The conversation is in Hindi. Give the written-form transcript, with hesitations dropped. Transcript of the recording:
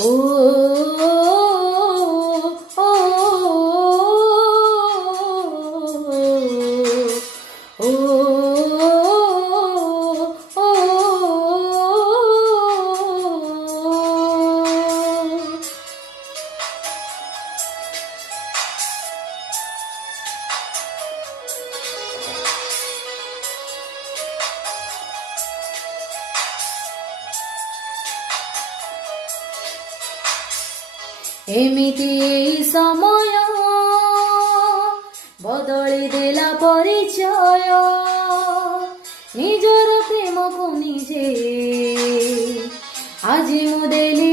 ओ ओ ओ एमिति एई समय बदली देला परिचय निजर प्रेम को निजे आज मु देली